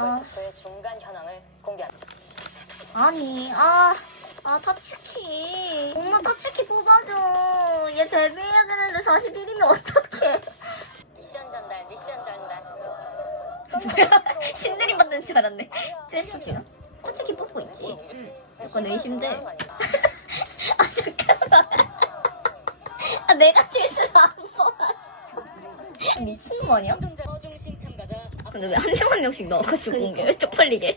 아. 그 중간 현황을 공개한. 아니, 아, 아, 타츠키. 엄마 타츠키 뽑아줘. 얘 데뷔해야 되는데 41이면 어떡해. 미션 전달, 미션 전달. 신들이 받는 줄 알았네. 그랬어, 지금? 타츠키 뽑고 있지? 약간 의심돼. 아, 잠깐만. 아, 내가 실수로 안 뽑았어. 미친놈 아니야? 어중심 참가자 근데 왜한명한 명씩 넣어가지고 공개 왜 쪽팔리게?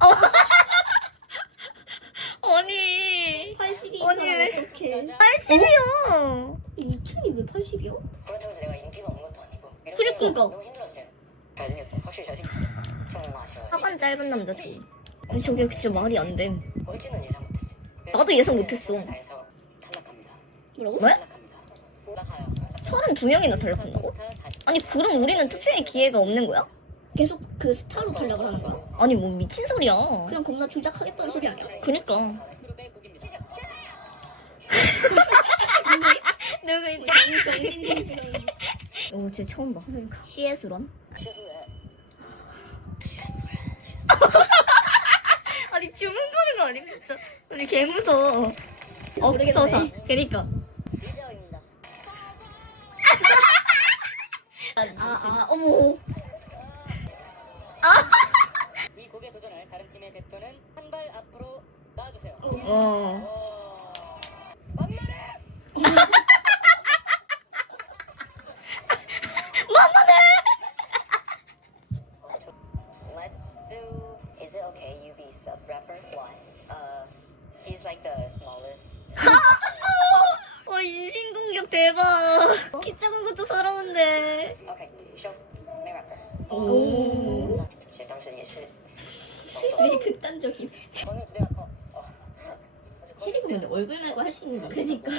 어. 아니 82인 아니, 사람 왜- 어떡해 80이요 2000이 왜 80이야? 그렇다고 해서 내가 인기가 없는 것도 아니고. 이렇게 그러니까. 너무 힘들었어요. 잘생겼어. 확실히 잘생겼어. 정말 아쉬워. 하관 짧은 남자 좋아 아니 저게 진짜 말이 안돼 꼴찌는 예상 못했어요. 나도 예상 못했어. 다해서 탈락합니다. 뭐라고? 왜? 탈락합니다. 올라가요. 32명이나 탈락한다고? 아니 그럼 우리는 투표의 기회가 없는 거야? 계속 그 스타로 탈락을 하는 거야? 아니 뭐 미친 소리야 그냥 겁나 주작하겠다는 소리 아니야? 그니까 그룹의 곡입니다. 누구 있지? 정신병지가 오, 쟤 처음 봐 시에스런? 실수해. 아니 주문 거는 거 아니야 진짜 우리 개 무서워 모르겠네. 없어서 그니까 어머. 이 곡에 도전할 다른 팀의 대표는 한 발 앞으로 나와주세요. 어 어... 만만해! Let's do. Is it okay you be sub rapper? Why? Uh, he's like the smallest. 와 인신공격 대박 키 작은 것도 서러운데 Okay, show me rapper. 오. 제 당신이 실. 되게 극단적인. 체리가 근데 얼굴 말고 할 수 있는 게 있어. 그니까.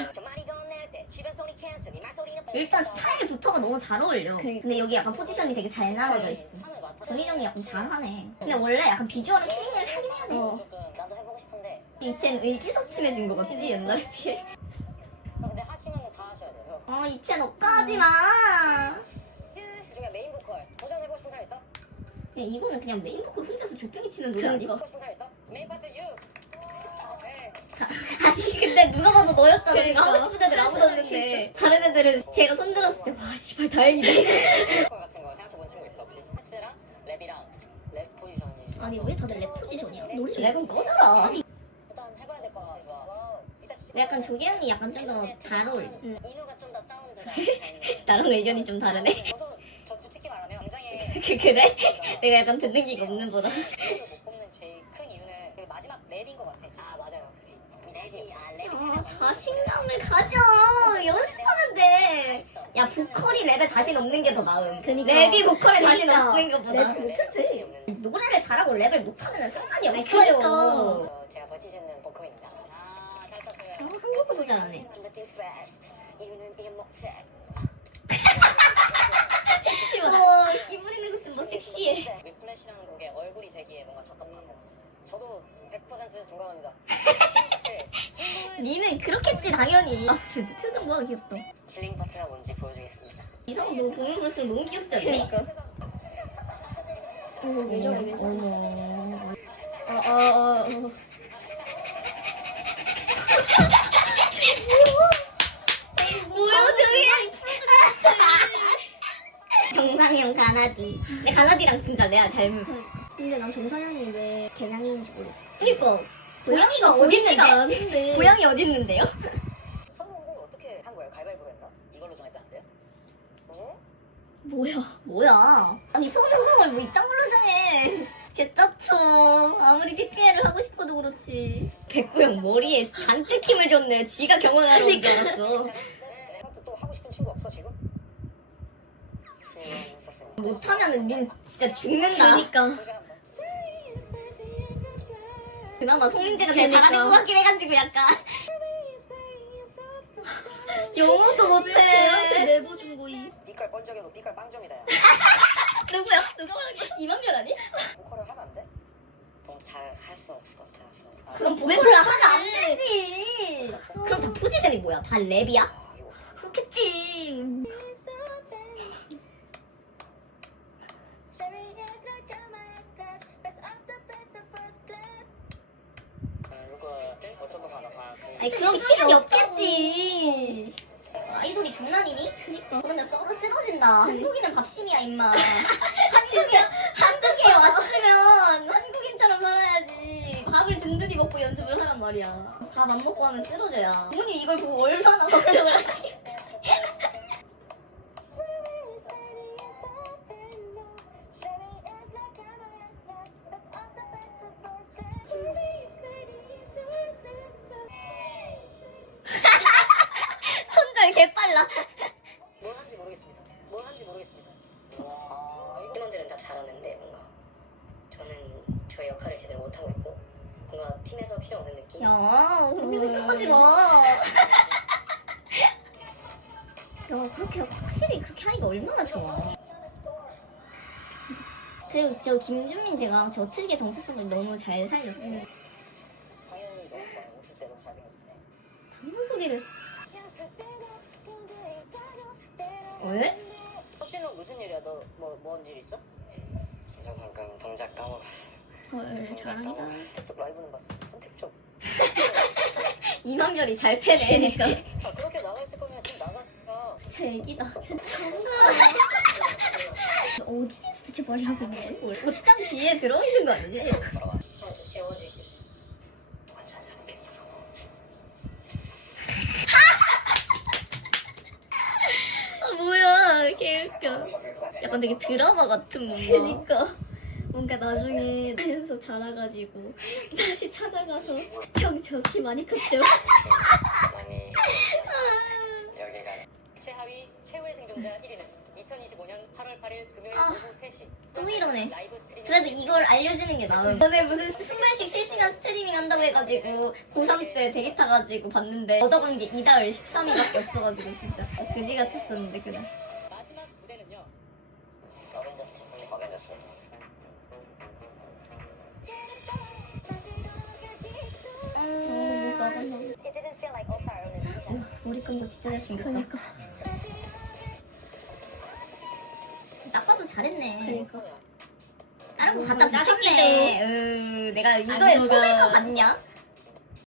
일단 스타일부터가 너무 잘 어울려. 그러니까. 근데 여기 약간 포지션이 되게 잘 나눠져 있어 정인 형이 약간 잘하네. 근데 원래 약간 비주얼은 캐릭터를 사긴 해야 돼. 어. 조금 나도 해보고 싶은데. 이첸 의기소침해진 거 같지? 옛날에 비해 아, 근데 하시면 다 하셔야 돼요 어 이첸 옷까지 마. 중에 메인 보컬 도전해보고 싶은 사람 있다? 그냥 이거는 그냥 메인 보컬 혼자서 조병이 치는 노래 아니야? 그러니까. 해보고 싶은 사람 있다? 메인 파트 유. 네. 아니 근데 누가 봐도 너였잖아 지금 그러니까. 하고 싶은 애들 아무도 없는데 다른 애들은 제가 손 들었을 때 와 씨발 다행이다 보컬 같은 거 생각해본 친구 있어 혹시? 패스랑 랩이랑 랩 포지션이. 아니, 왜 다들 랩 포지션이야? 노래 좀 랩은 꺼져라 일단 해봐야 될 것 같아. 일단 진짜 근데 약간 조계현이 약간 좀 더 잘 어울려 이누가 좀 더 사운드가 잘 나랑 의견이 좀 다르네 저도 저 솔직히 말하면 굉장히 그- 그래? 내가 약간 듣는 기가 없는 보다 랩을 못 뽑는 제일 큰 이유는 그 마지막 랩인 것 같아. 아 맞아요. 랩이 아 랩이 아, 자신감을 가져 연습하면 돼 야 보컬이 랩에 자신 없는 게 더 나음 그니까. 랩이 보컬에 자신 그니까. 없는 것보다 돼. 노래를 잘하고 랩을 못하면 상관이 아니, 없어요 그니까. 어, 제가 버티시는 보컬입니다. 아잘. 아, 한국어도 잘하네 이유는 이게 목책. 치마. 어, 기분 있는 것 좀 뭐 섹시해 위플래시라는 곡에 얼굴이 되기에 뭔가 적합한 것 같아. 저도 100% 동감합니다. 니는 그렇겠지 당연히 아 진짜 표정 봐 귀엽다 힐링 파트가 뭔지 보여주겠습니다. 이성 너 보면 볼수록 너무 귀엽지 않니? 그니까. 어머, 왜 저래, 왜 저래. 어머 아, 아, 아, 아. 뭐야 저게 가나디 근데 가나디랑 진짜 내가 닮은 근데 난 정상현이 왜 개냥이인지 모르겠어. 그니까 고양이가 어디 보이지가 있는데? 않은데. 고양이 어디 있는데요? 선곡을 어떻게 한 거예요? 가위바위보로 했나? 이걸로 정했다는데요? 어? 뭐야? 뭐야 아니 손흥공을 뭐 이딴 걸로 정해 개짜쳐 아무리 PPL을 하고 싶어도 그렇지 백구형 머리에 잔뜩 힘을 줬네 지가 경험하러 온줄 알았어 네, 파트 또 하고 싶은 친구 없어 지금? 실망했었습니다. 못하면은 닌 진짜 죽는다 그니까. 한번. 그나마 송민재가 제일 그러니까. 잘하는 것 같긴 해가지고 약간 영어도 왜 쟤한테 못해 내버 준 거이? 삐깔 번쩍이고 삐깔 빵점이다 야. 누구야? 누가 말한 거야? 이만별 아니? 보컬을 하면 안 돼? 너무 잘할수 없을 것 같아. 아, 그럼 왜 보컬을 하면 안 해? 되지 그럼 다 포지션이 뭐야? 다 랩이야? 아, 이거 그렇겠지. Sharing is like a mass class. Best of the best of first class. 아니 그런 시간이 없겠지. 아, 아이돌이 장난이니? 그니까. 그러면 썰어 쓰러진다. 한국인은 밥심이야 임마. 한국이야 한국에 왔으면 한국인처럼 살아야지. 밥을 든든히 먹고 연습을 하란 말이야. 밥 안 먹고 하면 쓰러져야. 부모님 이걸 보고 얼마나 걱정을 하지. 뭘 한지 모르겠습니다. 팀원들은 다 잘하는데 뭔가 저는 저의 역할을 제대로 못하고 있고 뭔가 팀에서 필요 없는 느낌? 야, 그렇게 생각하지 마. 야, 그렇게 확실히 그렇게 하기가 얼마나 좋아. 그리고 저 김준민 제가 저 특유의 정체성을 너무 잘 살렸어. 당연히 너무 잘 웃을 때 너무 잘생겼어요. 당연한 소리를. 왜? 호시는 무슨 일이야? 너 뭐 뭔 일 있어? 저 방금 동작 까먹었어. 헐, 잘한다. 선택적 라이브는 봤어. 선택적. 이만별이 잘 패네. 아 그렇게 나가 있을 거면 지금 나가. 진짜 애기다. 어디에서 대체 말이 하고 있는 거야? 뭘, 옷장 뒤에 들어있는 거 아니지? 약간 되게 드라마 같은 뭔가. 그니까. 뭔가 나중에 연습 자라가지고 다시 찾아가서 형저 키 많이 컸죠? 많이 여기가 최하위 최후의 생존자 1위는 2025년 8월 8일 금요일 아, 오후 3시 또 이러네. 라이브 스트리밍 그래도 이걸 알려주는 게 나음. 전에 무슨 20만씩 실시간 스트리밍 한다고 해가지고 고3 때 대기 타가지고 봤는데 얻어간 게 이다을 13위밖에 없어가지고 진짜 그지 같았었는데 그날. It didn't feel like All Star 오늘 진짜 잘생겼다. 그니까. 딱 봐도 잘했네. 그니까. 다른 거 음, 갖다. 붙였네. 으, 내가 이거에 안무가- 소개가 같냐?